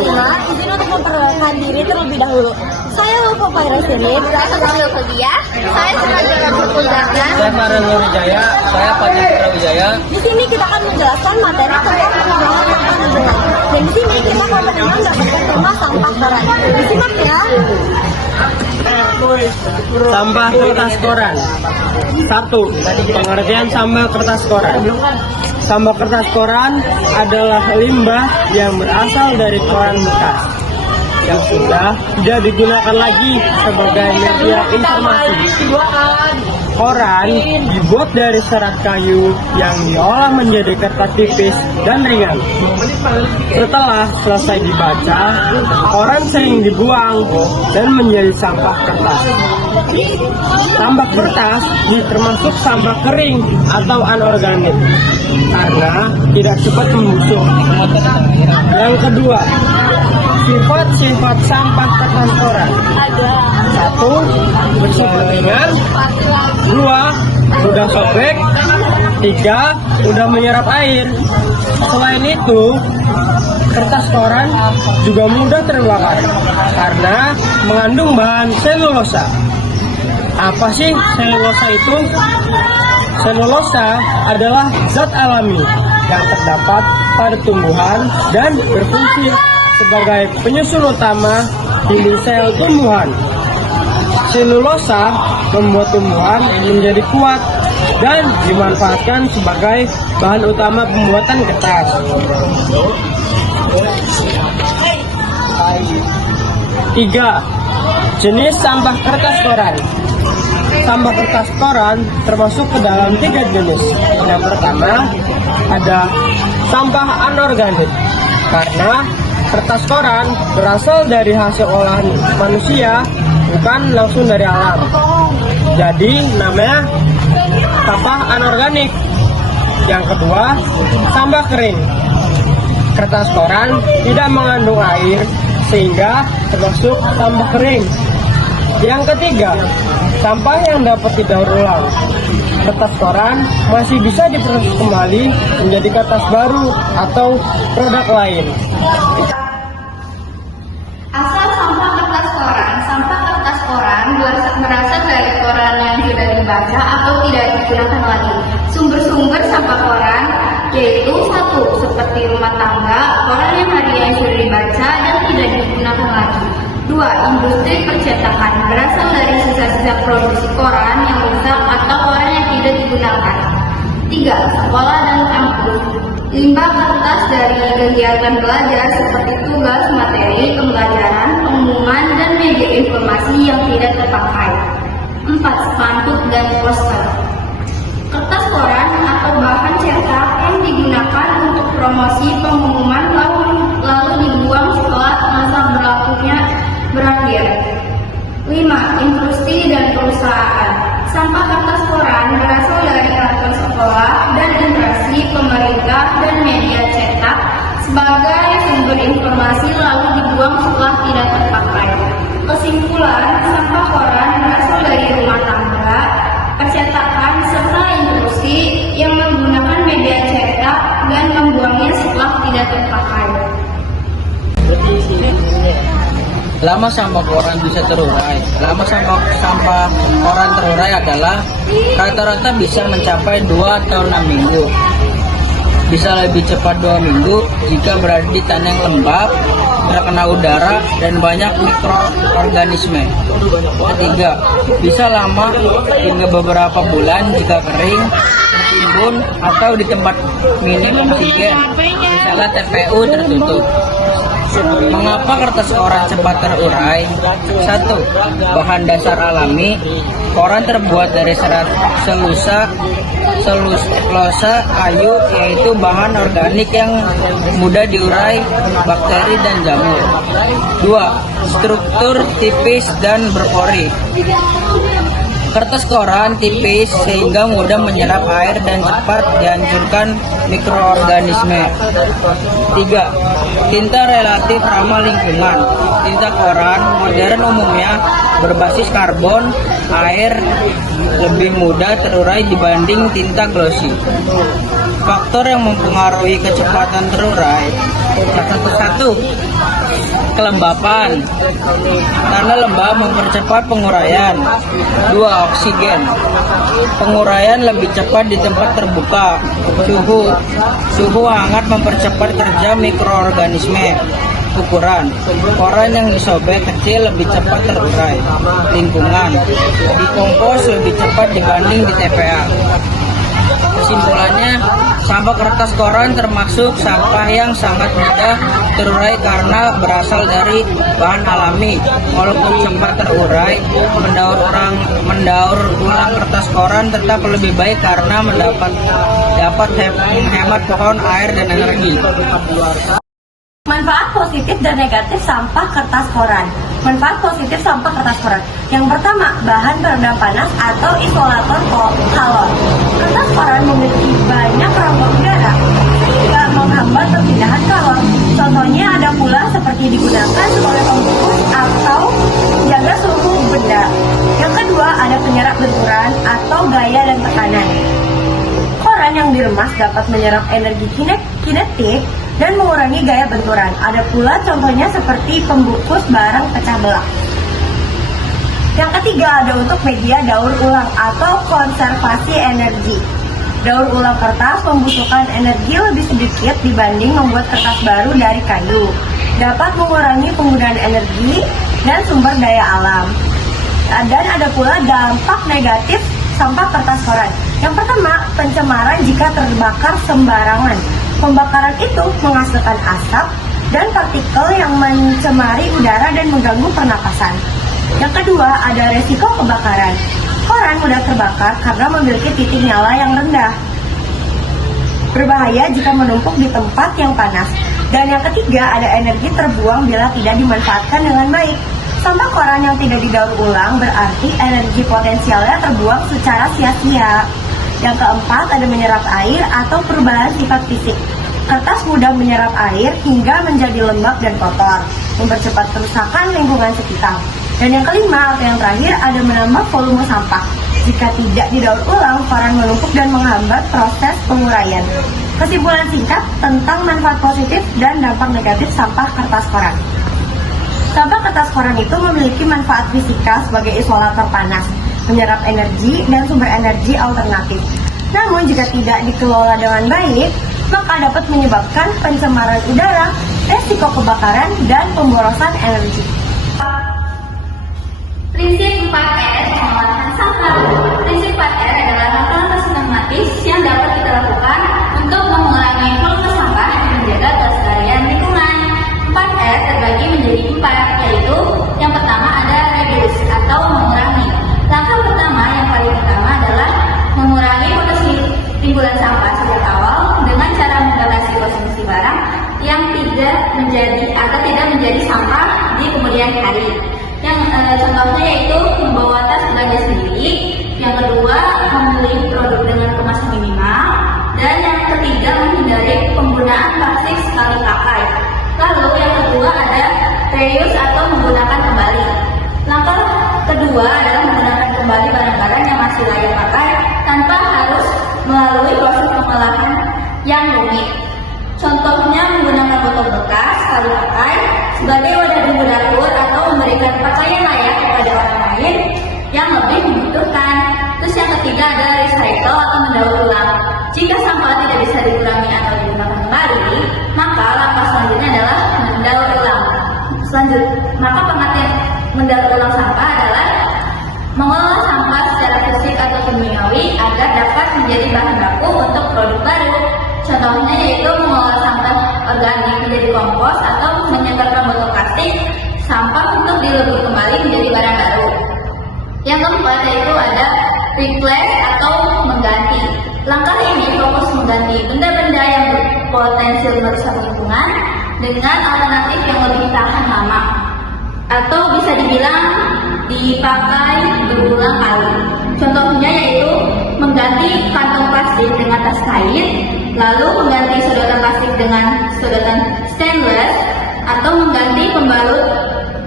sebelumnya, izin untuk memperkenalkan diri terlebih dahulu. Saya Lupa Pairasinik. Saya Sofia. Saya sebagai orang Purwodana. Saya Farel Wijaya. Saya Fajar Putra Wijaya. Di sini kita akan menjelaskan materi tentang pengembangan sampah lingkungan. Dan di sini kita akan mendapatkan tema sampah koran. Disimak ya. Sampah kertas koran. 1. Pengertian sampah kertas koran. Sampah kertas koran adalah limbah yang berasal dari koran bekas yang sudah tidak digunakan lagi sebagai media informasi. Koran dibuat dari serat kayu yang diolah menjadi kertas tipis dan ringan. Setelah selesai dibaca, koran sering dibuang dan menjadi sampah kertas. Sampah kertas termasuk sampah kering atau anorganik karena tidak cepat membusuk. Yang kedua, sifat-sifat sampah kertas koran. 1. Bersifat ringan. 2. Mudah sobek. 3. Mudah menyerap air. Selain itu, kertas koran juga mudah terbakar karena mengandung bahan selulosa. Apa sih selulosa itu? Selulosa adalah zat alami yang terdapat pada tumbuhan dan berfungsi sebagai penyusun utama di sel tumbuhan. Selulosa membuat tumbuhan menjadi kuat dan dimanfaatkan sebagai bahan utama pembuatan kertas. 3. Jenis sampah kertas koran. Sampah kertas koran termasuk ke dalam 3 jenis. Yang pertama ada sampah anorganik karena kertas koran berasal dari hasil olahan manusia, bukan langsung dari alam. Jadi namanya sampah anorganik. Yang kedua, sampah kering. Kertas koran tidak mengandung air sehingga termasuk sampah kering. Yang ketiga, sampah yang dapat didaur ulang. Kertas koran masih bisa diproses kembali menjadi kertas baru atau produk lain. Asal sampah kertas koran. Sampah kertas koran berasal dari koran yang sudah dibaca atau tidak digunakan lagi. Sumber-sumber sampah koran yaitu 1. Seperti rumah tangga, koran yang harian sudah dibaca dan tidak digunakan lagi. 2. Industri percetakan berasal dari sisa-sisa produksi koran yang rusak atau koran yang tidak digunakan. 3. Sekolah dan kampus. Limbah kertas dari kegiatan belajar seperti tugas, materi, pembelajaran, pengumuman, dan media informasi yang tidak terpakai. 4. Spanduk dan poster. Kertas koran atau bahan cetak yang digunakan untuk promosi pengumuman lalu dibuang setelah masa berlakunya berakhir. 5. Industri dan perusahaan. Sampah kertas koran berasal dari kantor sekolah dan interaksi pemerintah dan media cetak sebagai sumber informasi lalu dibuang setelah tidak terpakai. Kesimpulan, sampah koran berasal dari rumah tangga, percetakan, serta industri yang menggunakan media cetak dan membuangnya setelah tidak terpakai. Lama sampah koran bisa terurai. Lama sampah koran terurai adalah rata-rata bisa mencapai 2 atau 6 minggu. Bisa lebih cepat 2 minggu jika berada di tanah yang lembab, terkena udara, dan banyak mikroorganisme. 3. Bisa lama hingga beberapa bulan jika kering, tertimbun, atau di tempat minim oksigen, misalnya TPU tertutup. Mengapa kertas koran cepat terurai? 1. Bahan dasar alami. Koran terbuat dari serat selulosa kayu, yaitu bahan organik yang mudah diurai bakteri dan jamur. 2. Struktur tipis dan berpori. Kertas koran tipis sehingga mudah menyerap air dan cepat dihancurkan mikroorganisme. 3. Tinta relatif ramah lingkungan. Tinta koran modern umumnya berbasis karbon, air, lebih mudah terurai dibanding tinta glossy. Faktor yang mempengaruhi kecepatan terurai. 1. kelembapan, karena lembab mempercepat penguraian. 2. Oksigen, penguraian lebih cepat di tempat terbuka. Suhu hangat mempercepat kerja mikroorganisme. Ukuran, koran yang disobek kecil lebih cepat terurai. Lingkungan, dikompos lebih cepat dibanding di TPA. Kesimpulannya, sampah kertas koran termasuk sampah yang sangat mudah terurai karena berasal dari bahan alami. Walaupun cepat terurai, mendaur ulang kertas koran tetap lebih baik karena dapat menghemat pohon, air, dan energi. Manfaat positif dan negatif sampah kertas koran. Manfaat positif sampah kertas koran. Yang pertama, bahan peredam panas atau isolator kalor. Kertas koran memiliki banyak rongga udara sehingga menghambat perpindahan kalor. Contohnya ada pula seperti digunakan sebagai pembungkus atau jaga suhu benda. Yang kedua, ada penyerap benturan atau gaya dan tekanan. Koran yang diremas dapat menyerap energi kinetik dan mengurangi gaya benturan. Ada pula contohnya seperti pembungkus barang pecah belah. Yang ketiga, ada untuk media daur ulang atau konservasi energi. Daur ulang kertas membutuhkan energi lebih sedikit dibanding membuat kertas baru dari kayu. Dapat mengurangi penggunaan energi dan sumber daya alam. Dan ada pula dampak negatif sampah kertas koran. Yang pertama, pencemaran jika terbakar sembarangan. Pembakaran itu menghasilkan asap dan partikel yang mencemari udara dan mengganggu pernapasan. Yang kedua, ada resiko kebakaran. Koran mudah terbakar karena memiliki titik nyala yang rendah. Berbahaya jika menumpuk di tempat yang panas. Dan yang ketiga, ada energi terbuang bila tidak dimanfaatkan dengan baik. Sampah koran yang tidak didaur ulang berarti energi potensialnya terbuang secara sia-sia. Yang keempat, ada menyerap air atau perubahan sifat fisik. Kertas mudah menyerap air hingga menjadi lembab dan kotor, mempercepat kerusakan lingkungan sekitar. Dan yang kelima atau yang terakhir, ada menambah volume sampah. Jika tidak didaur ulang, koran menumpuk dan menghambat proses penguraian. Kesimpulan singkat tentang manfaat positif dan dampak negatif sampah kertas koran. Sampah kertas koran itu memiliki manfaat fisika sebagai isolator panas, menyerap energi dan sumber energi alternatif. Namun jika tidak dikelola dengan baik, maka dapat menyebabkan pencemaran udara, resiko kebakaran, dan pemborosan energi. Prinsip 4R pengolahan sampah. Prinsip 4R adalah langkah sistematis yang dapat kita lakukan untuk mengurangi volume sampah dan menjaga kelestarian lingkungan. 4R terbagi menjadi 4, yaitu yang pertama ada reduce atau mengurangi. Langkah pertama yang paling utama adalah mengurangi potensi timbulan sampah sejak awal dengan cara membatasi konsumsi barang yang tidak menjadi sampah di kemudian hari. Yang contohnya yaitu membawa tas belanja sendiri. Yang kedua, memilih produk dengan kemasan minimal. Dan yang ketiga, menghindari penggunaan plastik sekali pakai. Lalu yang kedua ada reuse atau menggunakan kembali. Langkah kedua adalah menggunakan kembali barang-barang yang masih layak pakai tanpa harus melalui proses pengolahan yang rumit. Contohnya menggunakan botol bekas sekali pakai sebagai wadah bumbu dapur atau memberikan pakaian layak kepada orang lain yang lebih membutuhkan. Terus yang ketiga ada recycle atau mendaur ulang. Jika sampah tidak bisa dikurangi atau digunakan kembali, maka langkah selanjutnya adalah mendaur ulang. Maka pengertian mendaur ulang sampah adalah mengolah sampah secara fisik atau kimiawi agar dapat menjadi bahan baku untuk produk baru. Contohnya yaitu mengolah sampah organik menjadi kompos atau menyetorkan botol plastik sampah untuk dilebur kembali menjadi barang baru. Yang keempat yaitu ada replace atau mengganti. Langkah ini fokus mengganti benda-benda yang berpotensi merusak lingkungan dengan alternatif yang lebih tahan lama atau bisa dibilang dipakai berulang kali. Contohnya yaitu mengganti kantong plastik dengan tas kain, lalu mengganti sedotan plastik dengan sedotan stainless, atau mengganti pembalut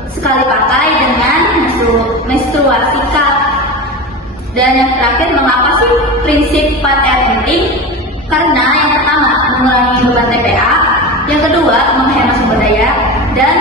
sekali pakai dengan menstruasi cup. Dan yang terakhir, mengapa sih prinsip 4R penting? Karena yang pertama, mengurangi beban TPA, yang kedua, menghemat sumber daya, dan